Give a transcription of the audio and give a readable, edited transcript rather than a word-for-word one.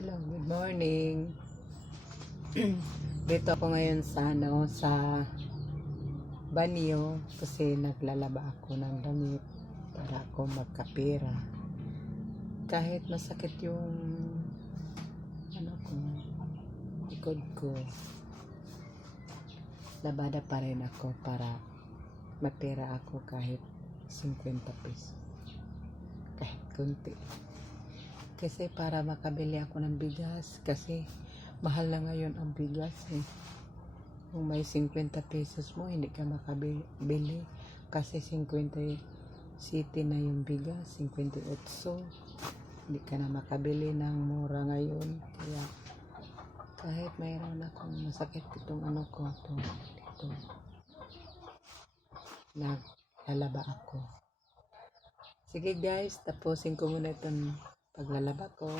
Hello, good morning. Dito ako ngayon sa banyo kasi naglalaba ako ng damit para ako magkapera. Kahit masakit yung likod ko, labada pa rin ako para mapera ako kahit 50 pesos. Kahit kunti. Kasi para makabili ako ng bigas kasi mahal na ngayon ang bigas eh. Kung may 50 pesos mo, hindi ka makabili kasi 50 city na yung bigas, 58. Hindi ka na makabili ng mura ngayon. Kaya kahit mayroon akong masakit itong dito, naglalaba ako. Sige guys, tapusin ko muna itong paglalaba ko.